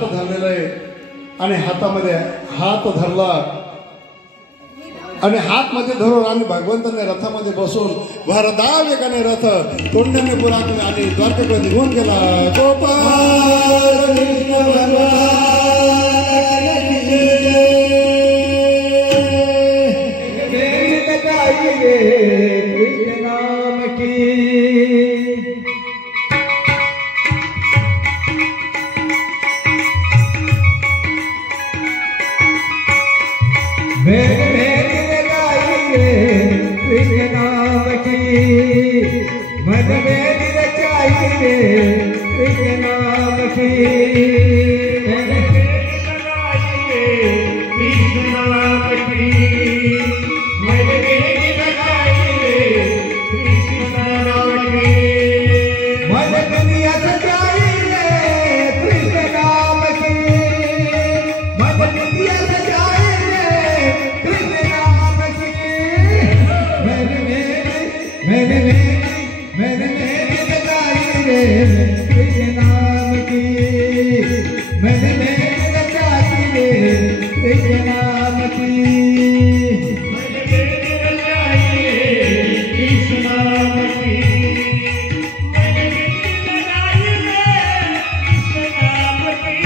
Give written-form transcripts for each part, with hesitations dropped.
हात धरलेला आहे आणि हातामध्ये हात धरला आणि हात मध्ये धरून आणि भगवंताने रथामध्ये बसून भरदा वेगाने रथ तोंडाने पुरातून आणि द्वारकेकडे निघून गेला. गोपाल कृष्ण कृष्ण नाम की कृष्ण नाम की मन में रचाइए कृष्ण नाम की मन में लगाइए कृष्ण नाम की मन में लगाइए कृष्ण नाम की मन दुनिया सजाइए कृष्ण नाम की मन दुनिया सजाइए कृष्ण नाम की मैंने लगाई रे कृष्ण नाम की मैंने लगाई रे कृष्ण नाम की मैंने लगाई रे कृष्ण नाम की मैंने लगाई रे कृष्ण नाम की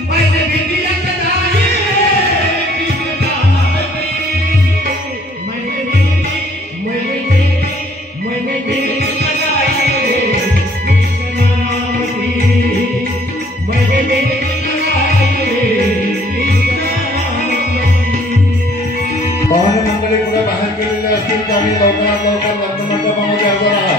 मैंने लगाई रे कृष्ण नाम की मैंने लगाई रे कृष्ण नाम की मैंने लगाई रे कृष्ण नाम की. पाहुणे मंडळी पुढे बाहेर गेलेले असतील त्यावेळी लवकरात लवकर लग्न मंडपामध्ये हजर राहा.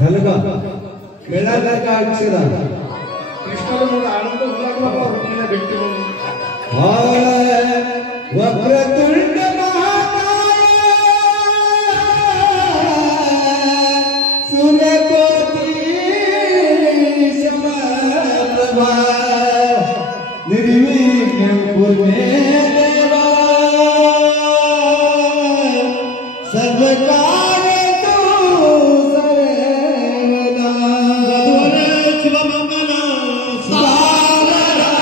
झालं का मिळाला का अक्षरा कृष्णाला मला आनंद होऊ लागला बा रुक्मिणीला भेटते म्हणून. वक्रतुंड महाकाय सूर्यकोटि समप्रभा निर्विघ्नं कुरु मे देवा सर्वकार्येषु सर्वदा शिवमंगल सागरा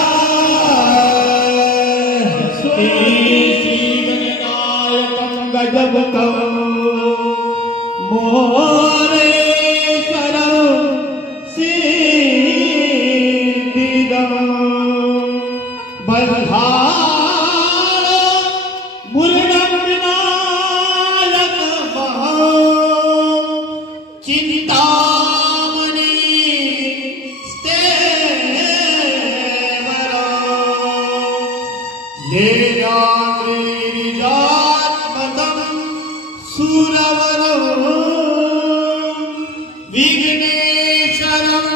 श्री गणनायकं गजमुखं मोरेश्वरं सिद्धिदं बन्धारं मुरुडं विनायकं चिन्तामणि लीलागिरिजात्मदं सुरवरं विघ्नेश्वरं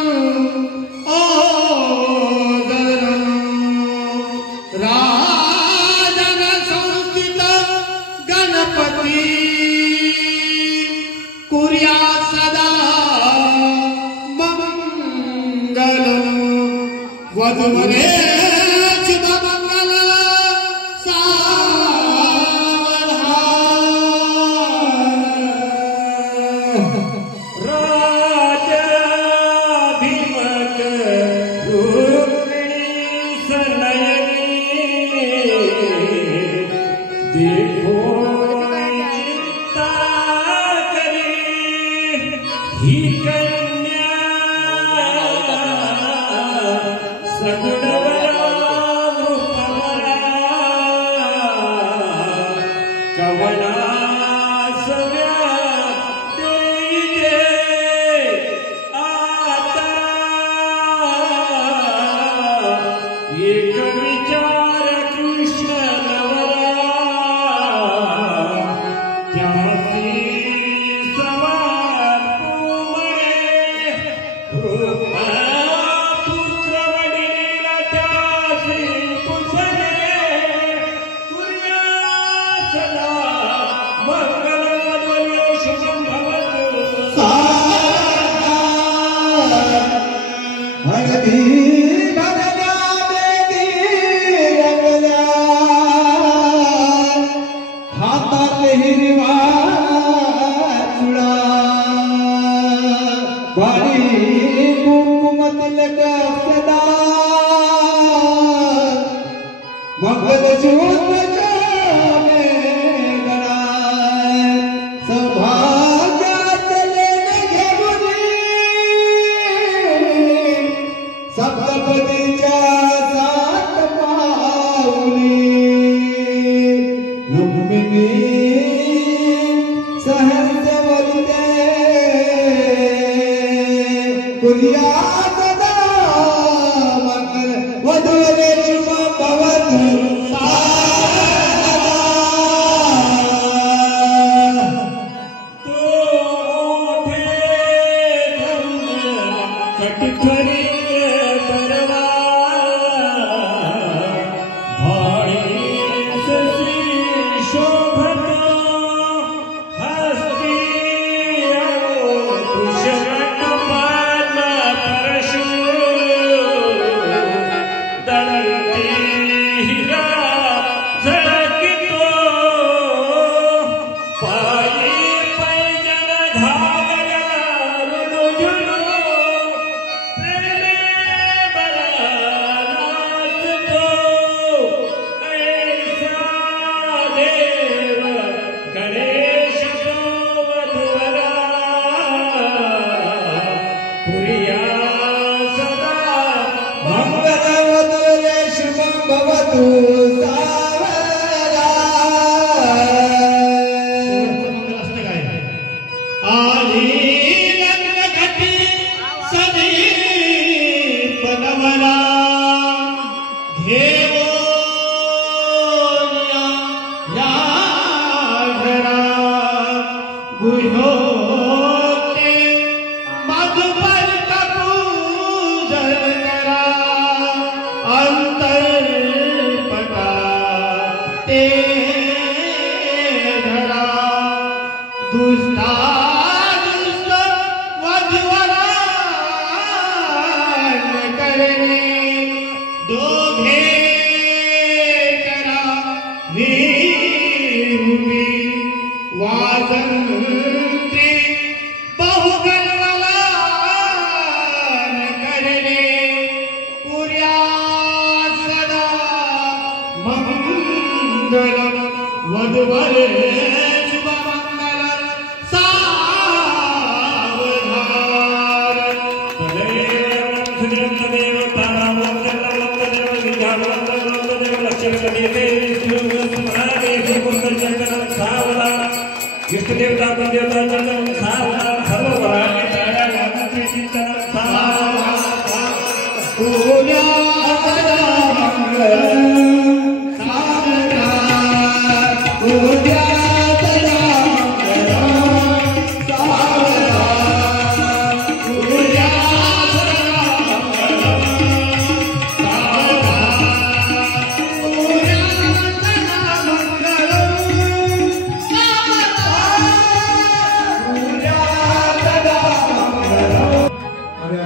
ओदरं राजन संस्थित गणपति कुर्यात् सदा मंगलं वधूवरे कृष्ण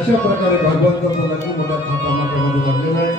अशा प्रकारे भगवंताचं लग्न मोठ्या थाटामाट्यामध्ये झालेलं आहे.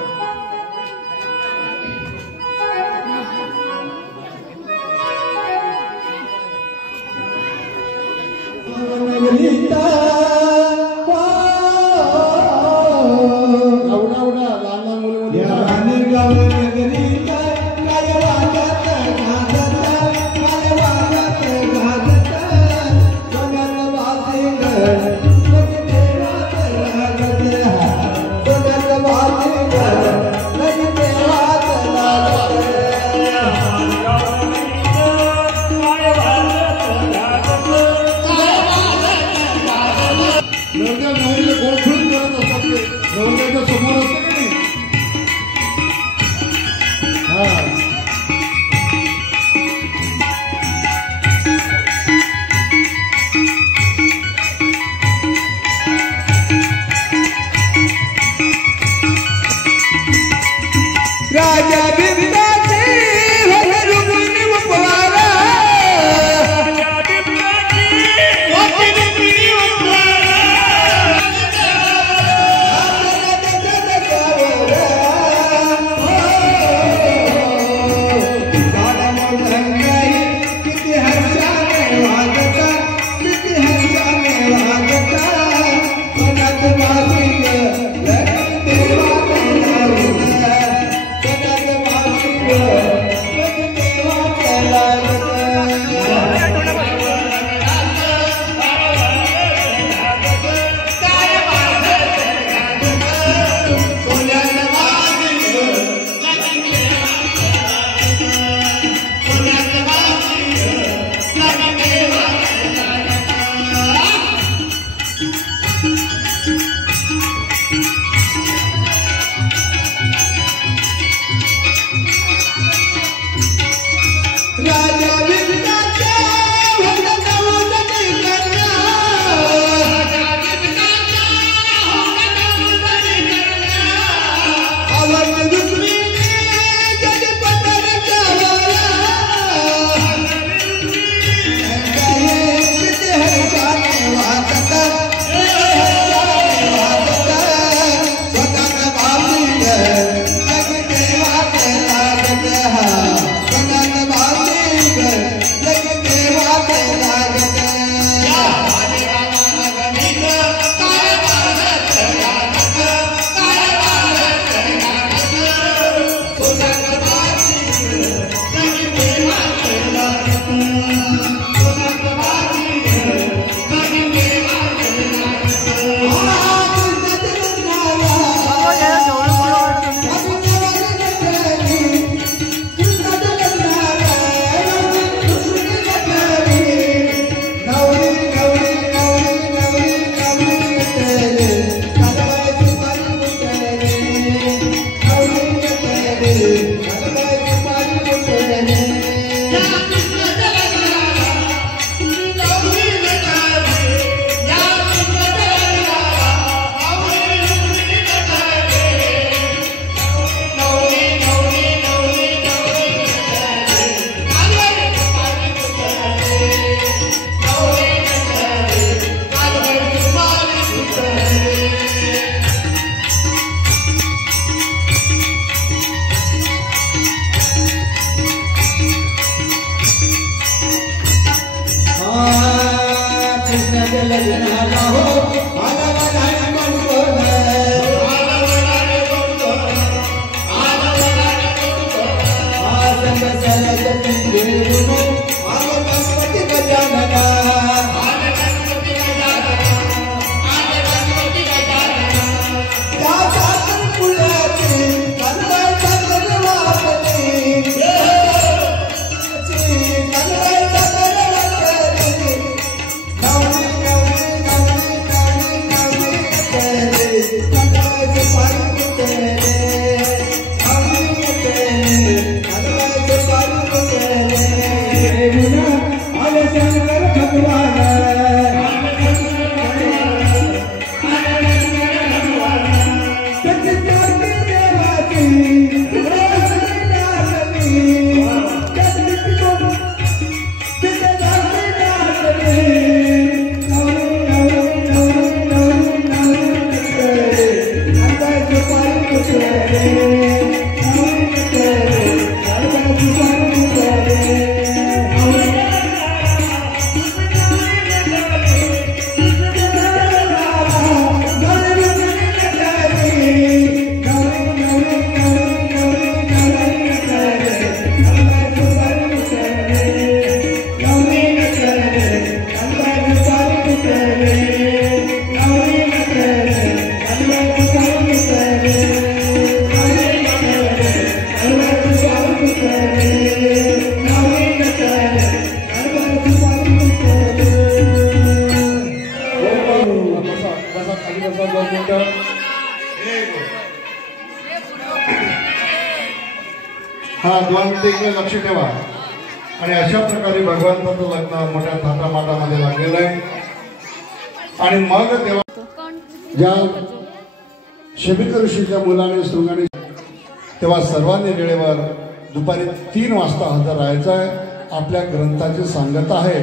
हा द्वंद्वकडे लक्ष ठेवा आणि अशा प्रकारे भगवंताचं लग्न मोठ्या थाटामाटामध्ये लागलेलं आहे. आणि मग तेव्हा ज्या शमिक ऋषीच्या मुलाने शृंगाने तेव्हा सर्वांनी वेळेवर दुपारी 3 वाजता हजर राहायचं आहे. आपल्या ग्रंथाची सांगता आहे,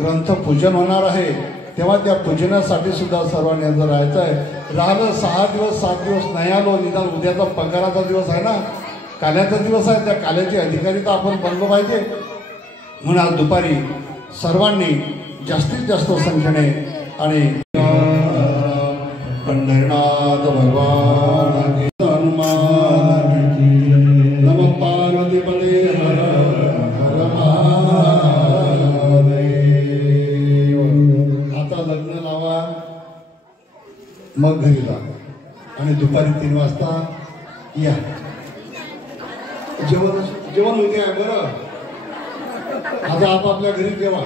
ग्रंथ पूजन होणार आहे, तेव्हा त्या पूजनासाठी सुद्धा सर्वांनी हजर राहायचं आहे. राहिलं 6 दिवस 7 दिवस नाही आलो, निदान उद्याचा पगाराचा दिवस आहे ना, काल्याचा दिवस आहे, त्या काल्याची अधिकारी तर आपण बनलो पाहिजे. म्हणून आज दुपारी सर्वांनी जास्तीत जास्त संख्येने आणि पंढरीनाथ भगवान नम पार्वती पदे हर हर महादेव. आता लग्न लावा, मग घरी जा आणि दुपारी 3 वाजता या. जेवण होते आहे बरं. आता आपापल्या घरी जेवा.